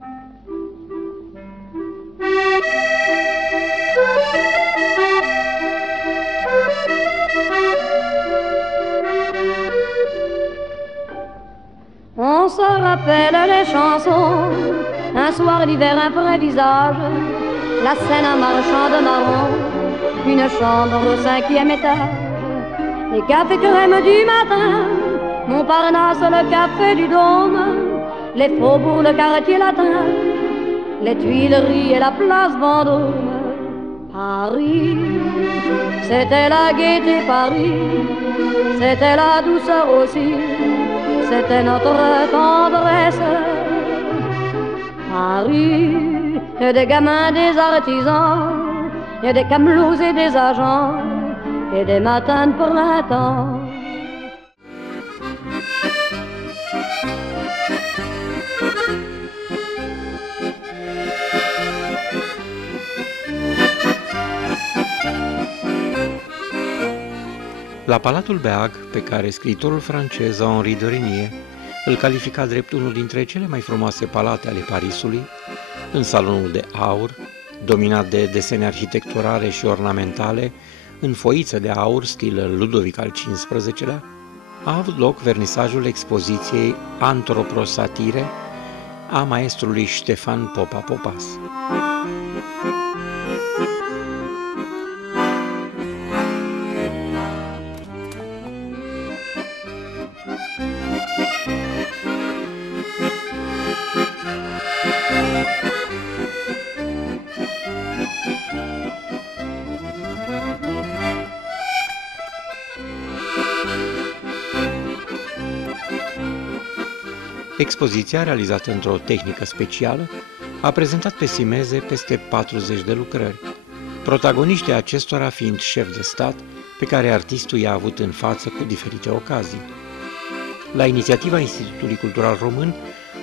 On se rappelle les chansons, un soir d'hiver, un vrai visage, la scène un marchand de marron, une chambre au 5e étage, les cafés crème du matin, Montparnasse, le café du Dôme, les faubourgs, le quartier latin, les Tuileries et la place Vendôme. Paris, c'était la gaieté, Paris, c'était la douceur aussi, c'était notre tendresse. Paris, et des gamins, des artisans, et des camelots et des agents, et des matins de printemps. La Palatul Beag, pe care scriitorul francez Henri de Régnier îl califica drept unul dintre cele mai frumoase palate ale Parisului, în salonul de aur, dominat de desene arhitecturale și ornamentale, în foiță de aur stil Ludovic al XV-lea, a avut loc vernisajul expoziției Antroposatire a maestrului Ștefan Popa Popas. Expoziția, realizată într-o tehnică specială, a prezentat pe simeze peste 40 de lucrări, protagoniștii acestora fiind șefi de stat pe care artistul i-a avut în față cu diferite ocazii. La inițiativa Institutului Cultural Român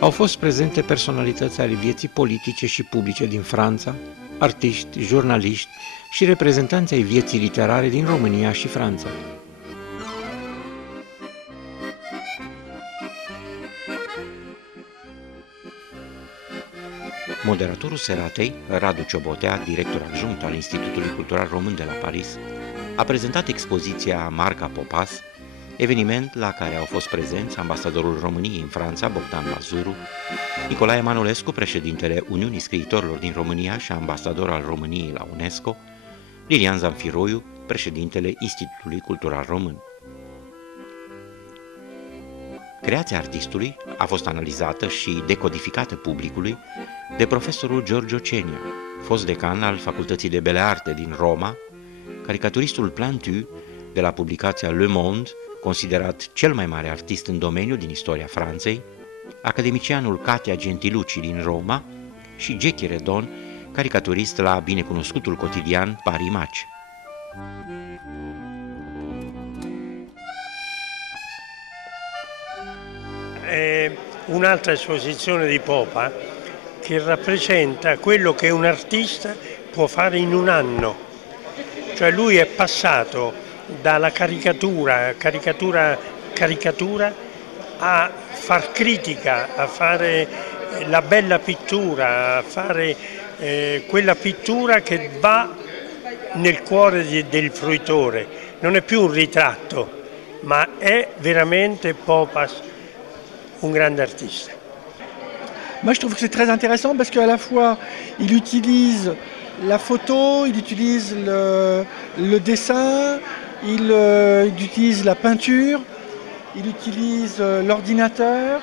au fost prezente personalități ale vieții politice și publice din Franța, artiști, jurnaliști și reprezentanți ai vieții literare din România și Franța. Moderatorul seratei, Radu Ciobotea, director adjunct al Institutului Cultural Român de la Paris, a prezentat expoziția Marca Popas, eveniment la care au fost prezenți ambasadorul României în Franța, Bogdan Lazuru, Nicolae Manolescu, președintele Uniunii Scriitorilor din România și ambasador al României la UNESCO, Lilian Zamfiroiu, președintele Institutului Cultural Român. Creația artistului a fost analizată și decodificată publicului de profesorul George Ocenia, fost decan al Facultății de Bele Arte din Roma, caricaturistul Plantu de la publicația Le Monde, considerat cel mai mare artist în domeniu din istoria Franței, academicianul Katia Gentilucci din Roma și Jackie Redon, caricaturist la binecunoscutul cotidian Paris Match. È un'altra esposizione di Popa che rappresenta quello che un artista può fare in un anno. Cioè lui è passato dalla caricatura a far critica, a fare la bella pittura, a fare quella pittura che va nel cuore del fruitore. Non è più un ritratto, ma è veramente Popas un grande artiste. Moi je trouve que c'est très intéressant parce qu'à la fois il utilise la photo, il utilise le dessin, il utilise la peinture, il utilise l'ordinateur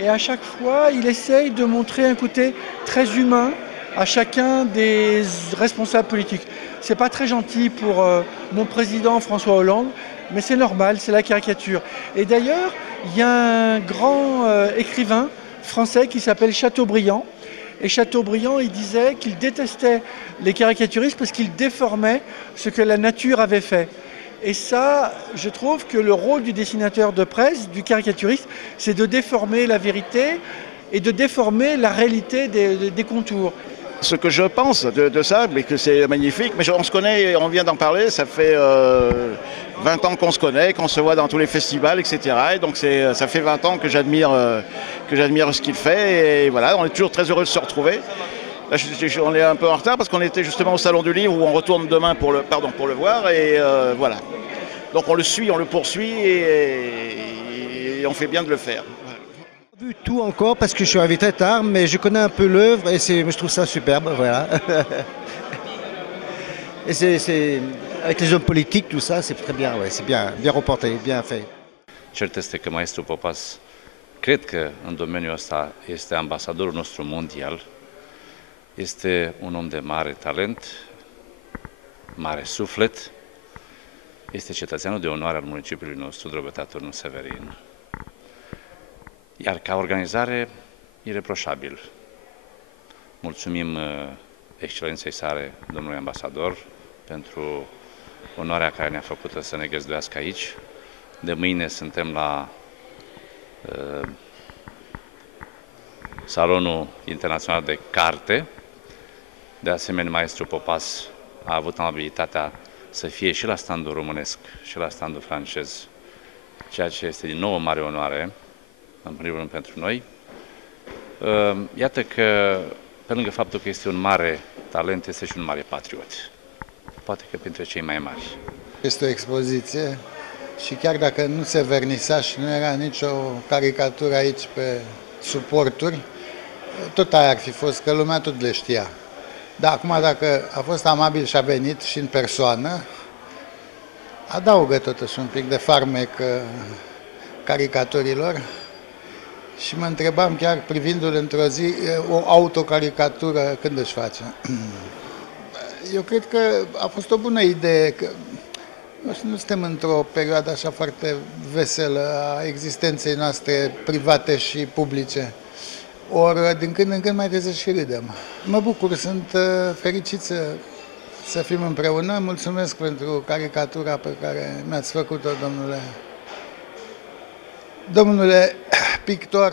et à chaque fois il essaye de montrer un côté très humain à chacun des responsables politiques. C'est pas très gentil pour mon président François Hollande, mais c'est normal, c'est la caricature. Et d'ailleurs, il y a un grand écrivain français qui s'appelle Chateaubriand. Et Chateaubriand, il disait qu'il détestait les caricaturistes parce qu'ils déformaient ce que la nature avait fait. Et ça, je trouve que le rôle du dessinateur de presse, du caricaturiste, c'est de déformer la vérité et de déformer la réalité des contours. ce que je pense de ça, mais que c'est magnifique. Mais on se connaît, on vient d'en parler, ça fait 20 ans qu'on se connaît, qu'on se voit dans tous les festivals, etc. Et donc ça fait 20 ans que j'admire ce qu'il fait. Et voilà, on est toujours très heureux de se retrouver. Là, on est un peu en retard parce qu'on était justement au Salon du Livre où on retourne demain pour le voir. Et voilà. Donc on le suit, on le poursuit et on fait bien de le faire. Vu tout encore parce que je suis arrivé très tard, mais je connais un peu l'œuvre et je trouve ça superbe, voilà. Et avec les hommes politiques, tout ça, c'est très bien, ouais, c'est bien reporté, bien fait. Cert este că maestru Popas, cred că în domeniul ăsta este ambasadorul nostru mondial, este un om de mare talent, mare suflet, este cetățeanul de onoare al municipiului nostru, Drobeta Turnul Severin. Iar ca organizare, ireproșabil. Mulțumim excelenței sale, domnului ambasador, pentru onoarea care ne-a făcută să ne găzduiască aici. De mâine suntem la Salonul Internațional de Carte. De asemenea, maestru Popas a avut amabilitatea să fie și la standul românesc și la standul francez, ceea ce este din nou o mare onoare, în primul rând pentru noi. Iată că, pe lângă faptul că este un mare talent, este și un mare patriot. Poate că printre cei mai mari. Este o expoziție și chiar dacă nu se vernisa și nu era nicio caricatură aici pe suporturi, tot aia ar fi fost, că lumea tot le știa. Dar acum, dacă a fost amabil și a venit și în persoană, adaugă totuși un pic de farmec caricaturilor. Și mă întrebam chiar privindu-l într-o zi, o autocaricatură când își face. Eu cred că a fost o bună idee, că nu suntem într-o perioadă așa foarte veselă a existenței noastre private și publice. Ori din când în când mai trebuie să și râdem. Mă bucur, sunt fericit să fim împreună. Mulțumesc pentru caricatura pe care mi-ați făcut-o, domnule pictor.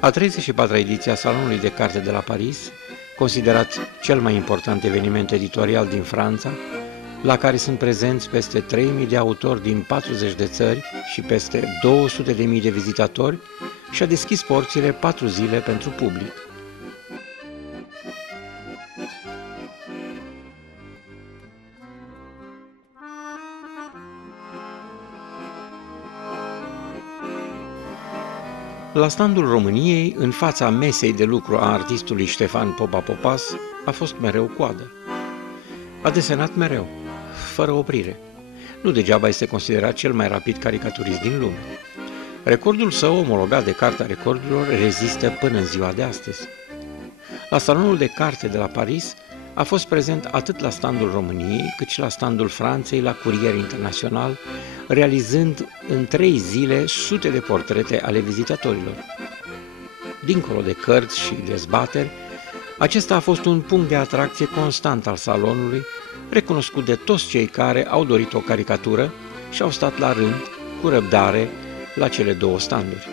A 34-a ediție a Salonului de Carte de la Paris, considerat cel mai important eveniment editorial din Franța, la care sunt prezenți peste 3.000 de autori din 40 de țări și peste 200.000 de vizitatori, și-a deschis porțile 4 zile pentru public. La standul României, în fața mesei de lucru a artistului Ștefan Popa Popas, a fost mereu coadă. A desenat mereu, fără oprire. Nu degeaba este considerat cel mai rapid caricaturist din lume. Recordul său, omologat de Carta Recordurilor, rezistă până în ziua de astăzi. La Salonul de Carte de la Paris a fost prezent atât la standul României, cât și la standul Franței, la Curier Internațional, realizând în 3 zile sute de portrete ale vizitatorilor. Dincolo de cărți și dezbateri, acesta a fost un punct de atracție constant al salonului, recunoscut de toți cei care au dorit o caricatură și au stat la rând, cu răbdare, la cele 2 standuri.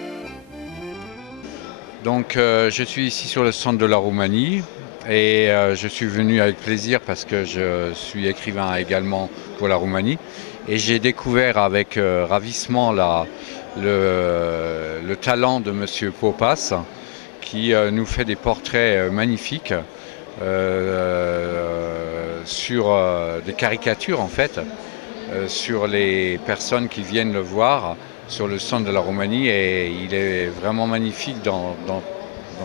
Donc je suis ici sur le stand de la Roumanie et je suis venu avec plaisir parce que je suis écrivain également pour la Roumanie et j'ai découvert avec ravissement le talent de Monsieur Popas qui nous fait des portraits magnifiques sur des caricatures en fait sur les personnes qui viennent le voir sur le stand de la Roumanie et il est vraiment magnifique dans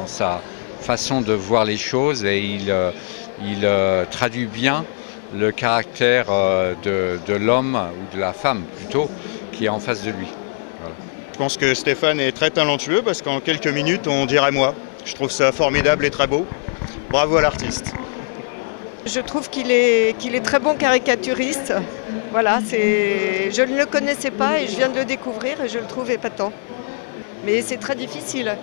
sa façon de voir les choses et il traduit bien le caractère de l'homme ou de la femme plutôt qui est en face de lui. Voilà. Je pense que Stéphane est très talentueux parce qu'en quelques minutes on dirait moi. Je trouve ça formidable et très beau. Bravo à l'artiste. Je trouve qu'il est très bon caricaturiste. Voilà, je ne le connaissais pas et je viens de le découvrir et je le trouve épatant. Mais c'est très difficile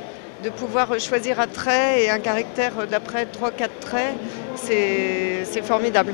de pouvoir choisir un trait et un caractère d'après 3-4 traits. C'est formidable.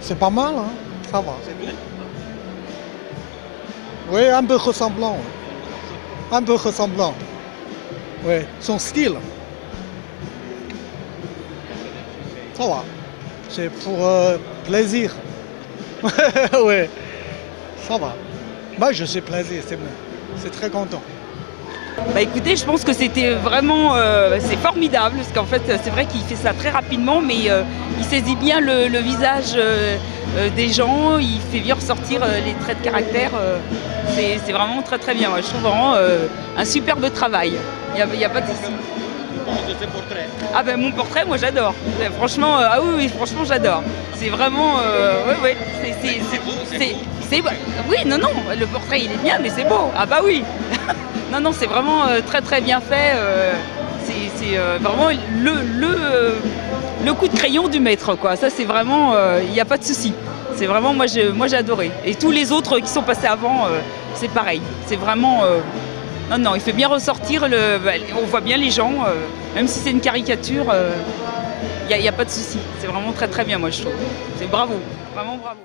C'est pas mal, hein, ça va. Oui, un peu ressemblant. Un peu ressemblant. Oui, son style. Ça va. C'est pour plaisir. Oui, ça va. Bah, je sais plaisir, c'est bon. C'est très content. Bah écoutez, je pense que c'était vraiment, c'est formidable, parce qu'en fait c'est vrai qu'il fait ça très rapidement, mais il saisit bien le visage des gens, il fait bien ressortir les traits de caractère, c'est vraiment très très bien. Je trouve vraiment un superbe travail, il n'y a pas de souci. Ah ben mon portrait, moi j'adore, franchement, ah oui, franchement j'adore. C'est vraiment, ouais, oui, non, le portrait il est bien, mais c'est beau, ah bah oui. Non, c'est vraiment très très bien fait. C'est vraiment le coup de crayon du maître, quoi. Ça, c'est vraiment, il n'y a pas de souci. C'est vraiment, moi j'ai adoré. Et tous les autres qui sont passés avant, c'est pareil. C'est vraiment, non, il fait bien ressortir. On voit bien les gens, même si c'est une caricature, il n'y a pas de souci. C'est vraiment très très bien, moi je trouve. C'est bravo, vraiment bravo.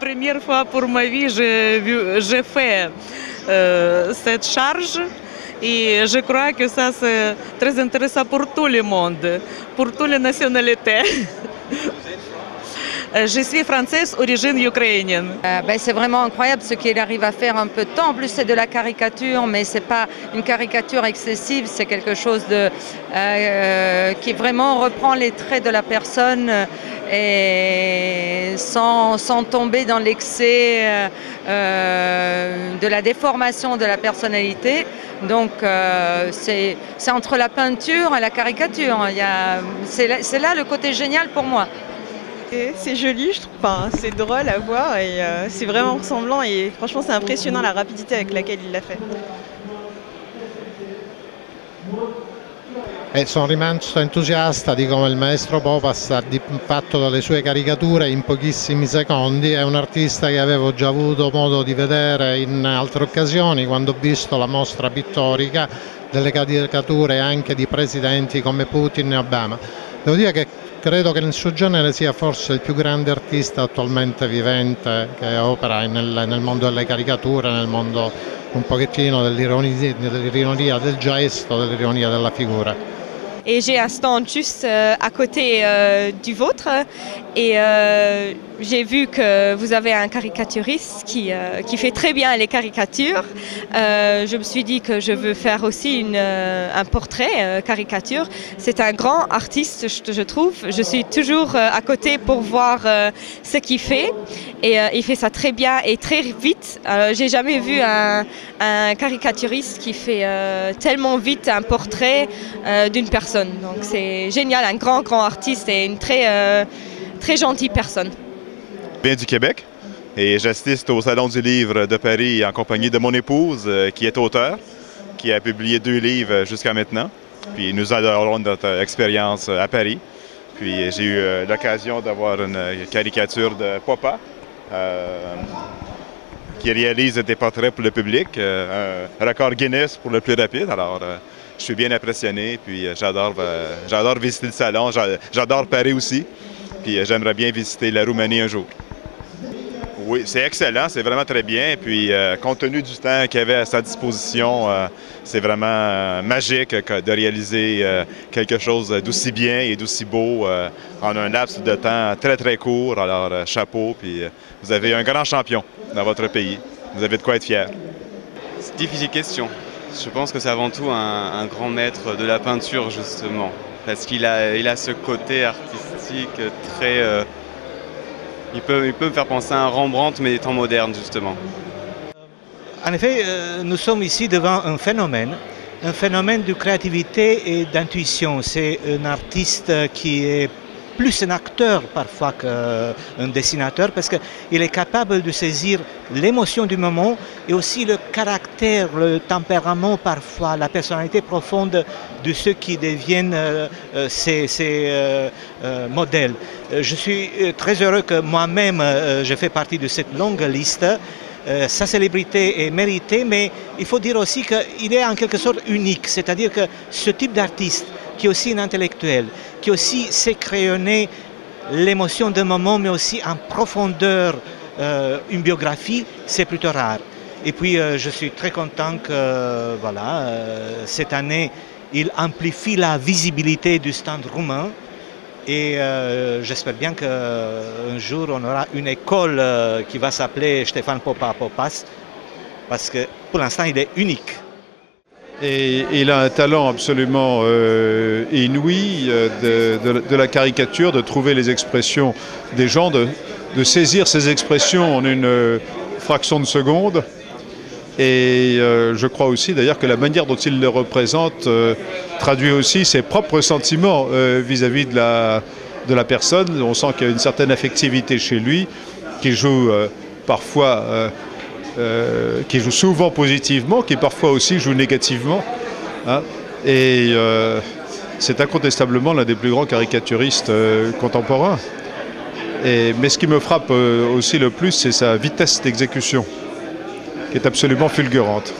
Première fois pour ma vie, j'ai fait cette charge et je crois que ça c'est très intéressant pour tout le monde, pour toutes les nationalités. Je suis française, origine ukrainienne. C'est vraiment incroyable ce qu'il arrive à faire en peu de temps. En plus, c'est de la caricature, mais ce n'est pas une caricature excessive. C'est quelque chose qui vraiment reprend les traits de la personne et sans tomber dans l'excès de la déformation de la personnalité. Donc, c'est entre la peinture et la caricature. C'est là le côté génial pour moi. C'est joli, je trouve. Enfin, c'est drôle à voir et c'est vraiment ressemblant et franchement c'est impressionnant la rapidité avec laquelle il l'a fait. Sono rimasto entusiasta di come il maestro Popas ha fatto dalle sue caricature in pochissimi secondi. È un artista che avevo già avuto modo di vedere in altre occasioni quando ho visto la mostra pittorica delle caricature anche di presidenti come Putin e Obama. Devo dire che credo che nel suo genere sia forse il più grande artista attualmente vivente che opera nel mondo delle caricature, nel mondo un pochettino dell'ironia del gesto, dell'ironia della figura. Et j'ai un stand juste à côté du vôtre et j'ai vu que vous avez un caricaturiste qui fait très bien les caricatures. Je me suis dit que je veux faire aussi un portrait caricature. C'est un grand artiste, je trouve. Je suis toujours à côté pour voir ce qu'il fait et il fait ça très bien et très vite. J'ai jamais vu un caricaturiste qui fait tellement vite un portrait d'une personne. Donc c'est génial, un grand artiste et une très gentille personne. Je viens du Québec et j'assiste au Salon du livre de Paris en compagnie de mon épouse qui est auteure, qui a publié 2 livres jusqu'à maintenant. Puis nous adorons notre expérience à Paris. Puis j'ai eu l'occasion d'avoir une caricature de Papa qui réalise des portraits pour le public, un record Guinness pour le plus rapide. Alors, je suis bien impressionné, puis j'adore visiter le salon, j'adore Paris aussi, puis j'aimerais bien visiter la Roumanie un jour. Oui, c'est excellent, c'est vraiment très bien. Puis, compte tenu du temps qu'il avait à sa disposition, c'est vraiment magique de réaliser quelque chose d'aussi bien et d'aussi beau en un laps de temps très, très court. Alors, chapeau, puis vous avez un grand champion dans votre pays. Vous avez de quoi être fier. C'est une difficile question. Je pense que c'est avant tout un grand maître de la peinture, justement. Parce qu'il a ce côté artistique très... Il peut me faire penser à un Rembrandt, mais des temps modernes, justement. En effet, nous sommes ici devant un phénomène de créativité et d'intuition. C'est un artiste qui est plus un acteur parfois qu'un dessinateur, parce qu'il est capable de saisir l'émotion du moment et aussi le caractère, le tempérament parfois, la personnalité profonde de ceux qui deviennent ces modèles. Je suis très heureux que moi-même je fais partie de cette longue liste. Sa célébrité est méritée, mais il faut dire aussi qu'il est en quelque sorte unique, c'est-à-dire que ce type d'artiste, qui est aussi un intellectuel, qui aussi sait crayonner l'émotion d'un moment, mais aussi en profondeur une biographie, c'est plutôt rare. Et puis je suis très content que voilà, cette année, il amplifie la visibilité du stand roumain. Et j'espère bien qu'un jour, on aura une école qui va s'appeler Ștefan Popa Popas, parce que pour l'instant, il est unique. Et il a un talent absolument inouï de la caricature, de trouver les expressions des gens, de saisir ces expressions en une fraction de seconde. Et je crois aussi d'ailleurs que la manière dont il les représente traduit aussi ses propres sentiments vis-à-vis de la personne. On sent qu'il y a une certaine affectivité chez lui, qui joue parfois... qui joue souvent positivement, qui parfois aussi joue négativement. Hein, et c'est incontestablement l'un des plus grands caricaturistes contemporains. Mais ce qui me frappe aussi le plus, c'est sa vitesse d'exécution, qui est absolument fulgurante.